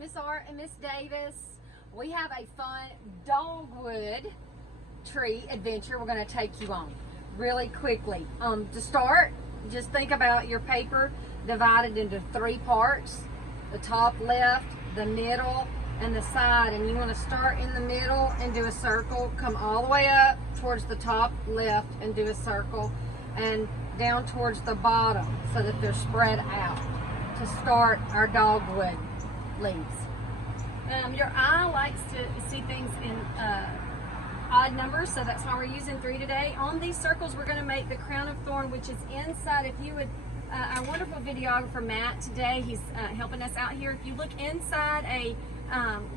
Miss Art and Miss Davis. We have a fun dogwood tree adventure we're going to take you on really quickly. To start, just think about your paper divided into 3 parts: the top left, the middle, and the side. And you want to start in the middle and do a circle, come all the way up towards the top left and do a circle, and down towards the bottom so that they're spread out to start our dogwood leaves. Your eye likes to see things in odd numbers, so that's why we're using 3 today. On these circles, we're going to make the crown of thorn, which is inside. If you would, our wonderful videographer Matt today, he's helping us out here. If you look inside a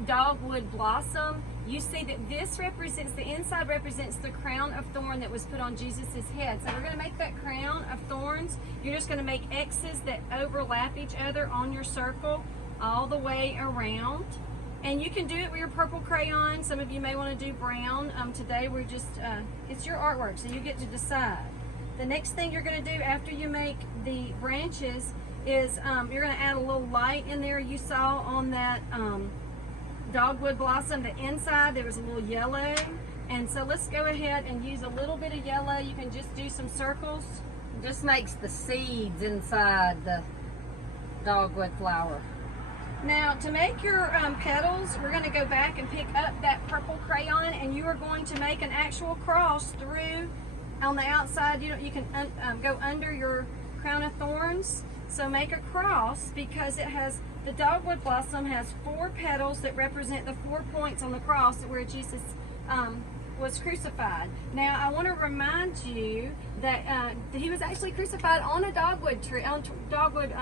dogwood blossom, you see that this represents, the inside represents the crown of thorn that was put on Jesus's head. So we're going to make that crown of thorns. You're just going to make X's that overlap each other on your circle all the way around. And you can do it with your purple crayon. Some of you may want to do brown. Today we're just, it's your artwork, so you get to decide. The next thing you're going to do after you make the branches is you're going to add a little light in there. You saw on that dogwood blossom, the inside there was a little yellow. And so let's go ahead and use a little bit of yellow. You can just do some circles. It just makes the seeds inside the dogwood flower. Now, to make your petals, we're going to go back and pick up that purple crayon, and you are going to make an actual cross through on the outside. You can go under your crown of thorns. So make a cross, because it has, the dogwood blossom has 4 petals that represent the 4 points on the cross where Jesus was crucified. Now, I want to remind you that he was actually crucified on a dogwood tree, on dogwood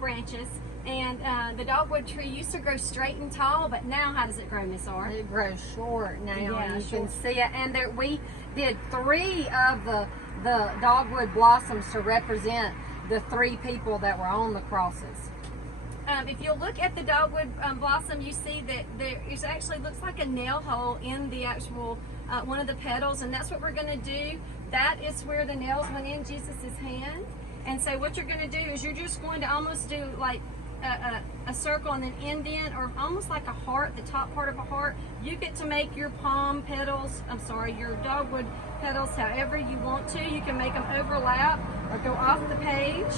branches. And the dogwood tree used to grow straight and tall, but now how does it grow, Miss R? It grows short now. Yeah, you can see it. And there, we did 3 of the dogwood blossoms to represent the 3 people that were on the crosses. If you look at the dogwood blossom, you see that there is actually looks like a nail hole in the actual one of the petals, and that's what we're going to do. That is where the nails went in Jesus's hand. And so what you're going to do is you're just going to almost do like a circle and then indent, or almost like a heart, the top part of a heart. You get to make your palm petals, your dogwood petals however you want to. You can make them overlap or go off the page.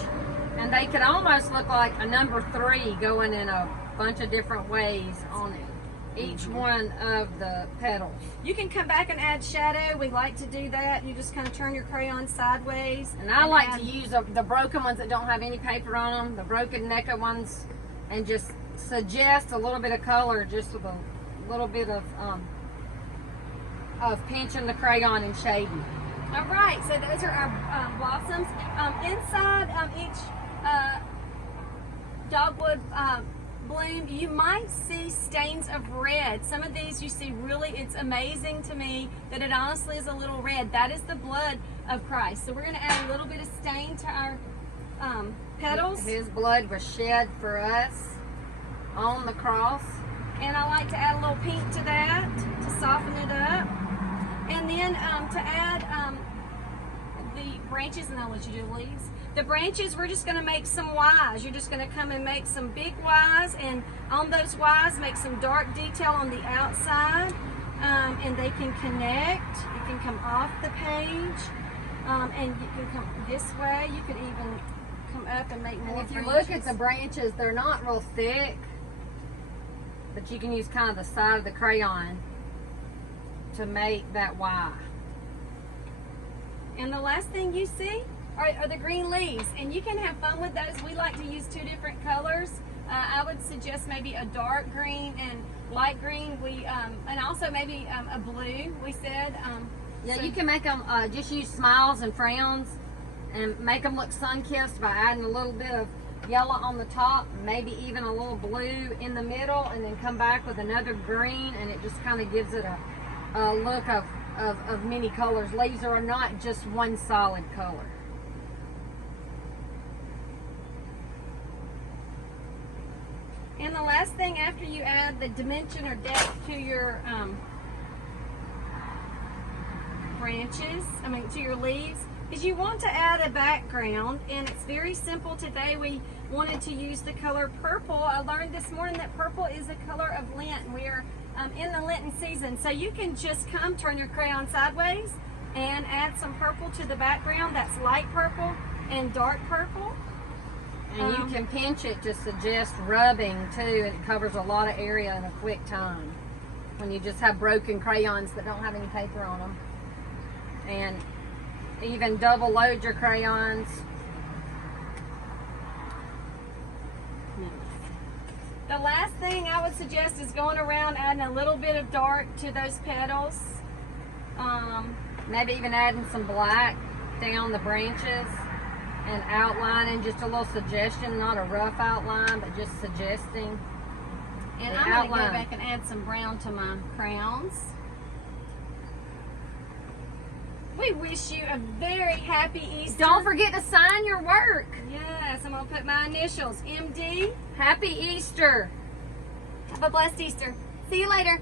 And they could almost look like a number 3 going in a bunch of different ways on it. Each one of the petals. You can come back and add shadow. We like to do that. You just kind of turn your crayon sideways. And I like to use the broken ones that don't have any paper on them, the broken NECA ones, and just suggest a little bit of color, just with a little bit of pinching the crayon and shading. All right, so those are our blossoms. Inside each dogwood bloom, you might see stains of red. Some of these you see really, it's amazing to me that it honestly is a little red. That is the blood of Christ. So we're going to add a little bit of stain to our petals. His blood was shed for us on the cross. And I like to add a little pink to that to soften it up. And then to add the branches, and I'll let you do the leaves. The branches, we're just going to make some Y's. You're just going to come and make some big Y's, and on those Y's make some dark detail on the outside, and they can connect. You can come off the page, and you can come this way. You could even come up and make more branches. If you look at the branches, they're not real thick, but you can use kind of the side of the crayon to make that Y. And the last thing you see are the green leaves, and you can have fun with those. We like to use 2 different colors. I would suggest maybe a dark green and light green. And also maybe a blue, we said. Yeah, so you can make them, just use smiles and frowns and make them look sun-kissed by adding a little bit of yellow on the top, maybe even a little blue in the middle, and then come back with another green, and it just kind of gives it a look of many colors. Leaves are not just one solid color. And the last thing, after you add the dimension or depth to your branches, to your leaves, is you want to add a background. And it's very simple today. We wanted to use the color purple. I learned this morning that purple is the color of Lent. We're in the Lenten season. So you can just turn your crayon sideways and add some purple to the background. That's light purple and dark purple. And you can pinch it to suggest rubbing too. It covers a lot of area in a quick time when you just have broken crayons that don't have any paper on them. And even double load your crayons. The last thing I would suggest is going around adding a little bit of dark to those petals. Maybe even adding some black down the branches and outlining, just a little suggestion, not a rough outline, but just suggesting. And I'm going to go back and add some brown to my crayons. We wish you a very happy Easter. Don't forget to sign your work. Yes, I'm going to put my initials, MD. Happy Easter. Have a blessed Easter. See you later.